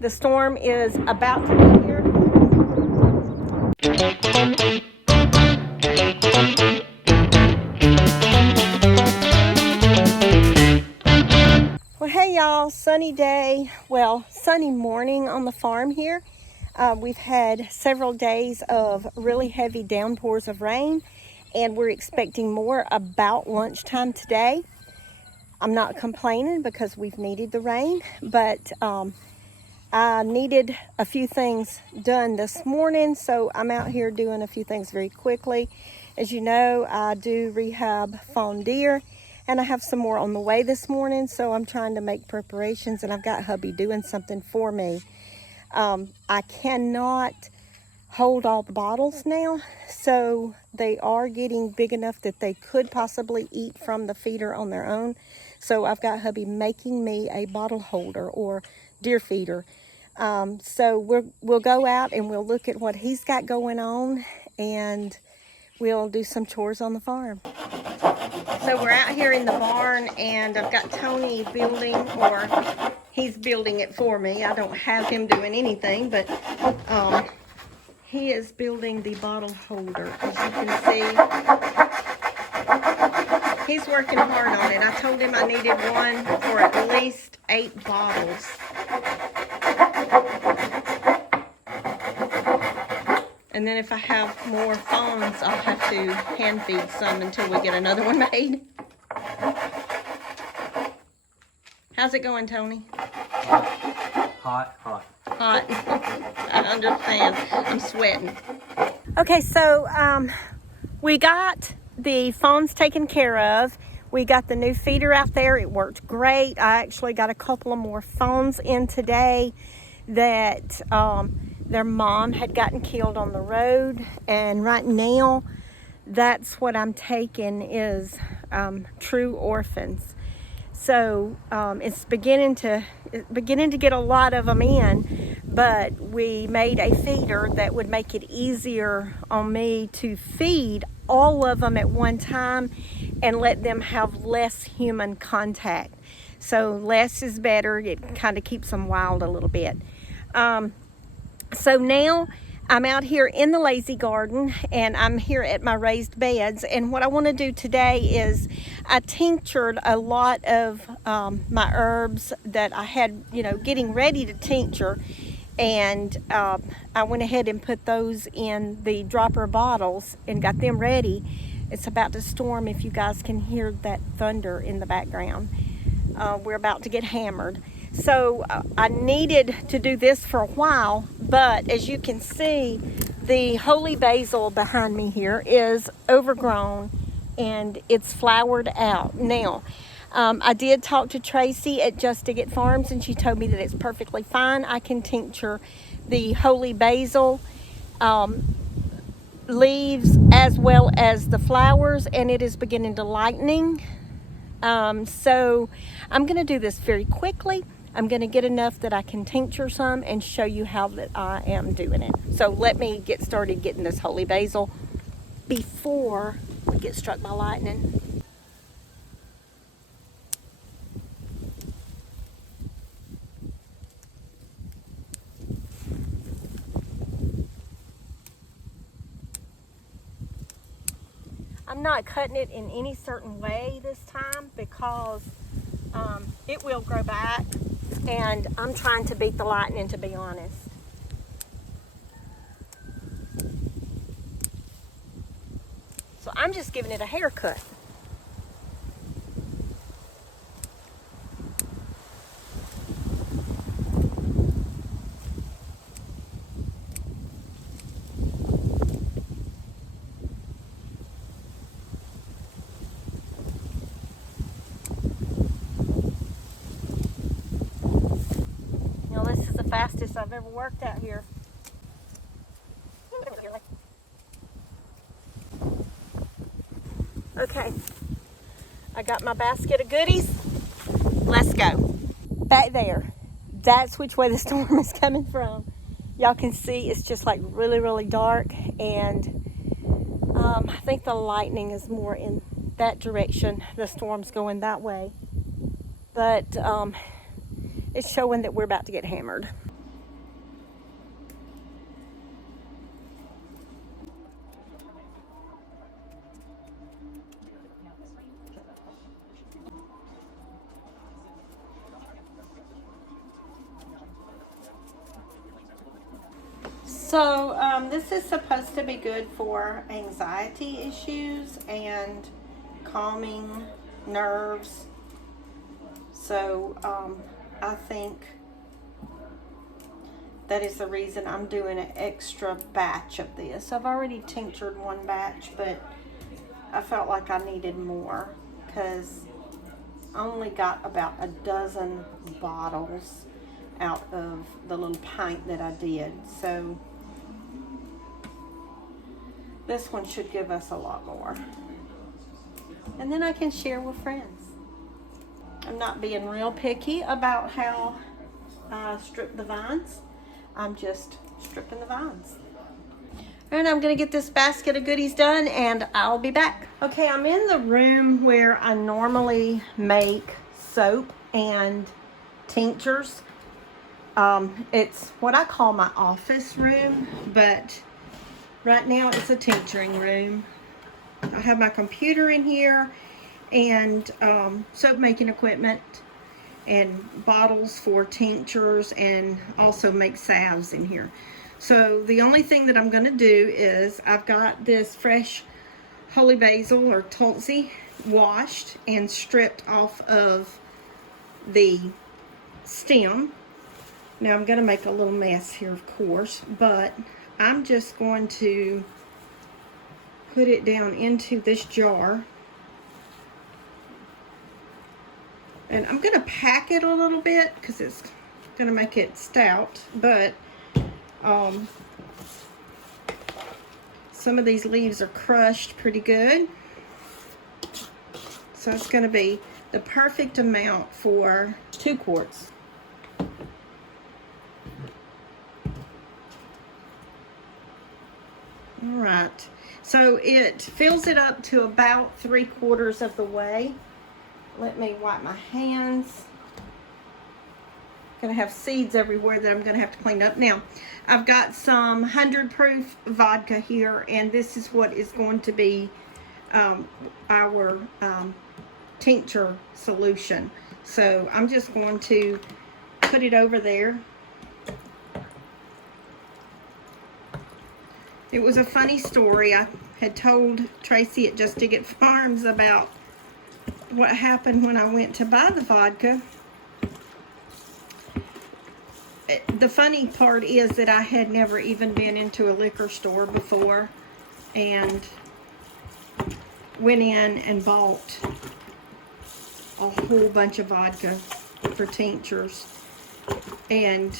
The storm is about to be here. Well, hey y'all, sunny day. Well, sunny morning on the farm here. We've had several days of really heavy downpours of rain, and we're expecting more about lunchtime today. I'm not complaining because we've needed the rain, but I needed a few things done this morning, so I'm out here doing a few things very quickly. As you know, I do rehab fawn deer, and I have some more on the way this morning, so I'm trying to make preparations, and I've got hubby doing something for me. I cannot hold all the bottles now, so they are getting big enough that they could possibly eat from the feeder on their own. So I've got hubby making me a bottle holder or deer feeder. So we'll go out and we'll look at what he's got going on, and we'll do some chores on the farm. So we're out here in the barn, and I've got Tony building, or he's building it for me. I don't have him doing anything, but he is building the bottle holder. As you can see, he's working hard on it. I told him I needed one for at least 8 bottles. And then if I have more fawns, I'll have to hand feed some until we get another one made. How's it going, Tony? Hot. Hot. I understand. I'm sweating. Okay, so we got the fawns taken care of. We got the new feeder out there. It worked great. I actually got a couple of more fawns in today that their mom had gotten killed on the road, and right now that's what I'm taking is true orphans. So it's beginning to get a lot of them in, but we made a feeder that would make it easier on me to feed all of them at one time and let them have less human contact. So less is better. It kind of keeps them wild a little bit. So now I'm out here in the lazy garden, and I'm here at my raised beds, and what I want to do today is I tinctured a lot of my herbs that I had, getting ready to tincture, and I went ahead and put those in the dropper bottles and got them ready. It's about to storm. If you guys can hear that thunder in the background, we're about to get hammered. So I needed to do this for a while, but as you can see, the holy basil behind me here is overgrown and it's flowered out. Now, I did talk to Tracy at Just to Get Farms, and she told me that it's perfectly fine. I can tincture the holy basil leaves as well as the flowers, and it is beginning to lightening. So I'm going to do this very quickly. I'm going to get enough that I can tincture some and show you how that I am doing it. So let me get started getting this holy basil before we get struck by lightning. I'm not cutting it in any certain way this time because it will grow back, and I'm trying to beat the lightning, to be honest. So I'm just giving it a haircut. Fastest I've ever worked out here. Okay, I got my basket of goodies. Let's go. Back there, that's which way the storm is coming from. Y'all can see it's just like really, really dark, and I think the lightning is more in that direction. The storm's going that way, but it's showing that we're about to get hammered. So this is supposed to be good for anxiety issues and calming nerves. So I think that is the reason I'm doing an extra batch of this. I've already tinctured one batch, but I felt like I needed more because I only got about a dozen bottles out of the little pint that I did. So this one should give us a lot more. And then I can share with friends. I'm not being real picky about how I strip the vines. I'm just stripping the vines. And I'm gonna get this basket of goodies done and I'll be back. Okay, I'm in the room where I normally make soap and tinctures. It's what I call my office room, but right now it's a tincturing room. I have my computer in here and soap making equipment and bottles for tinctures, and also make salves in here. So the only thing that I'm going to do is I've got this fresh holy basil or tulsi washed and stripped off of the stem. Now I'm going to make a little mess here, of course, but I'm just going to put it down into this jar. And I'm going to pack it a little bit because it's going to make it stout, but some of these leaves are crushed pretty good. So it's going to be the perfect amount for 2 quarts. All right. So it fills it up to about 3/4 of the way. Let me wipe my hands. Gonna have seeds everywhere that I'm gonna have to clean up. Now, I've got some 100 proof vodka here, and this is what is going to be our tincture solution. So I'm just going to put it over there. It was a funny story. I had told Tracy at Just Dig It Farms about what happened when I went to buy the vodka. The funny part is that I had never even been into a liquor store before and went in and bought a whole bunch of vodka for tinctures. And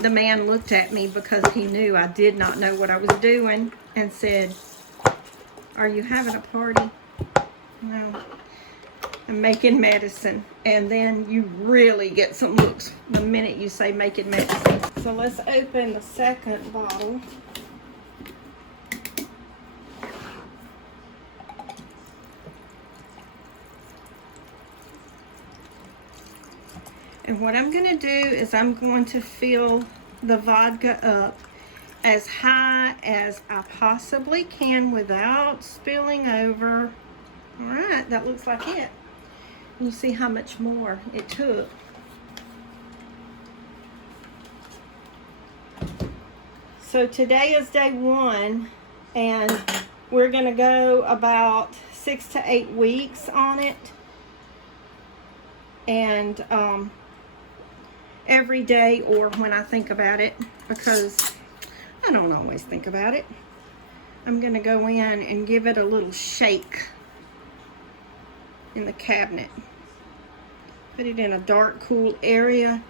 the man looked at me because he knew I did not know what I was doing and said, "Are you having a party?" No. I'm making medicine. And then you really get some looks the minute you say making medicine. So let's open the second bottle. And what I'm going to do is I'm going to fill the vodka up as high as I possibly can without spilling over. All right, that looks like it. You see how much more it took. So today is day 1, and we're gonna go about 6 to 8 weeks on it. And every day, or when I think about it, because I don't always think about it, I'm gonna go in and give it a little shake in the cabinet. Put it in a dark, cool area.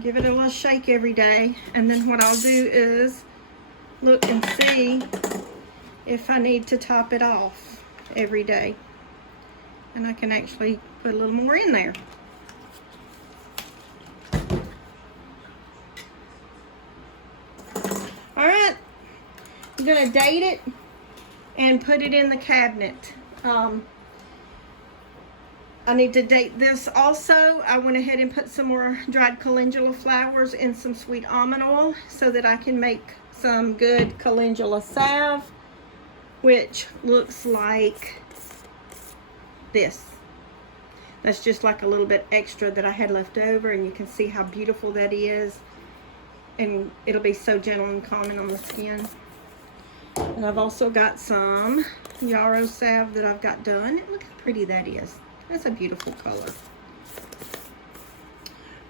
Give it a little shake every day. And then what I'll do is look and see if I need to top it off every day. And I can actually put a little more in there. All right, I'm gonna date it and put it in the cabinet. I need to date this also. I went ahead and put some more dried calendula flowers and some sweet almond oil so that I can make some good calendula salve, which looks like this. That's just like a little bit extra that I had left over, and you can see how beautiful that is. And it'll be so gentle and calming on the skin. And I've also got some yarrow salve that I've got done. Look how pretty that is. That's a beautiful color.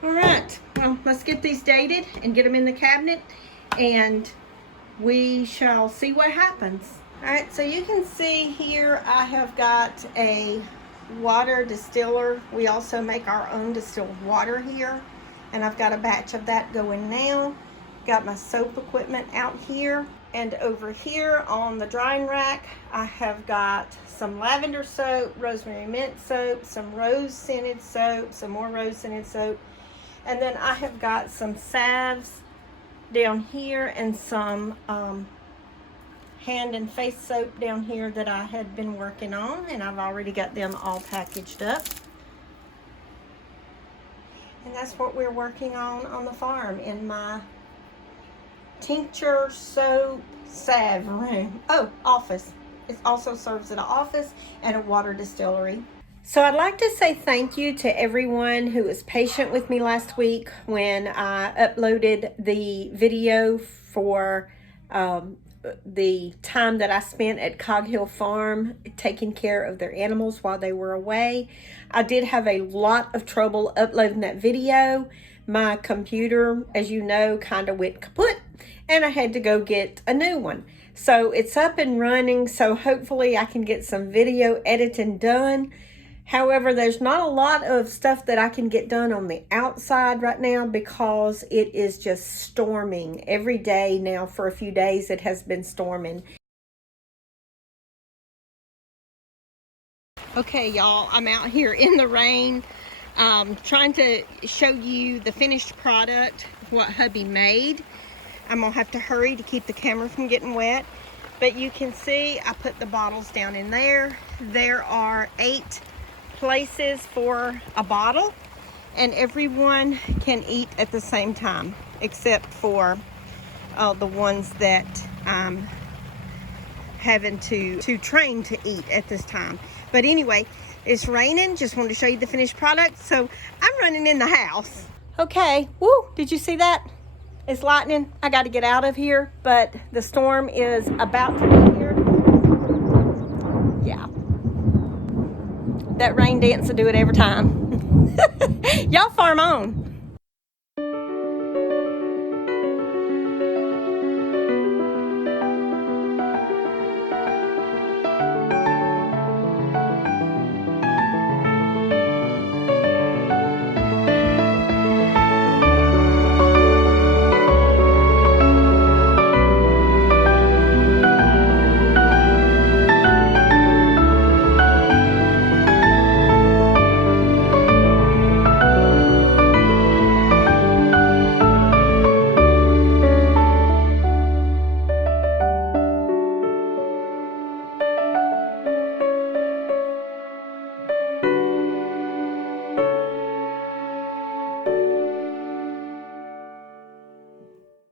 All right, well, let's get these dated and get them in the cabinet, and we shall see what happens. All right, so you can see here I have got a water distiller. We also make our own distilled water here, and I've got a batch of that going now. Got my soap equipment out here, and over here on the drying rack I have got some lavender soap, rosemary mint soap, some rose scented soap, some more rose scented soap, and then I have got some salves down here and some hand and face soap down here that I had been working on, and I've already got them all packaged up. And that's what we're working on the farm in my tincture, soap, salve room. Oh, office. It also serves at an office and a water distillery. So I'd like to say thank you to everyone who was patient with me last week when I uploaded the video for the time that I spent at Cog Hill Farm taking care of their animals while they were away. I did have a lot of trouble uploading that video. My computer, as you know, kind of went kaput, and I had to go get a new one. So it's up and running, so hopefully I can get some video editing done. However, there's not a lot of stuff that I can get done on the outside right now because it is just storming. Every day now for a few days it has been storming. Okay, y'all, I'm out here in the rain trying to show you the finished product, what hubby made. I'm gonna have to hurry to keep the camera from getting wet, but you can see I put the bottles down in there. There are 8 places for a bottle, and everyone can eat at the same time except for the ones that I'm having to train to eat at this time. But anyway, it's raining. Just wanted to show you the finished product, so I'm running in the house. Okay, woo, did you see that? It's lightning. I got to get out of here, but the storm is about to be here. Yeah. That rain dance will do it every time. Y'all farm on.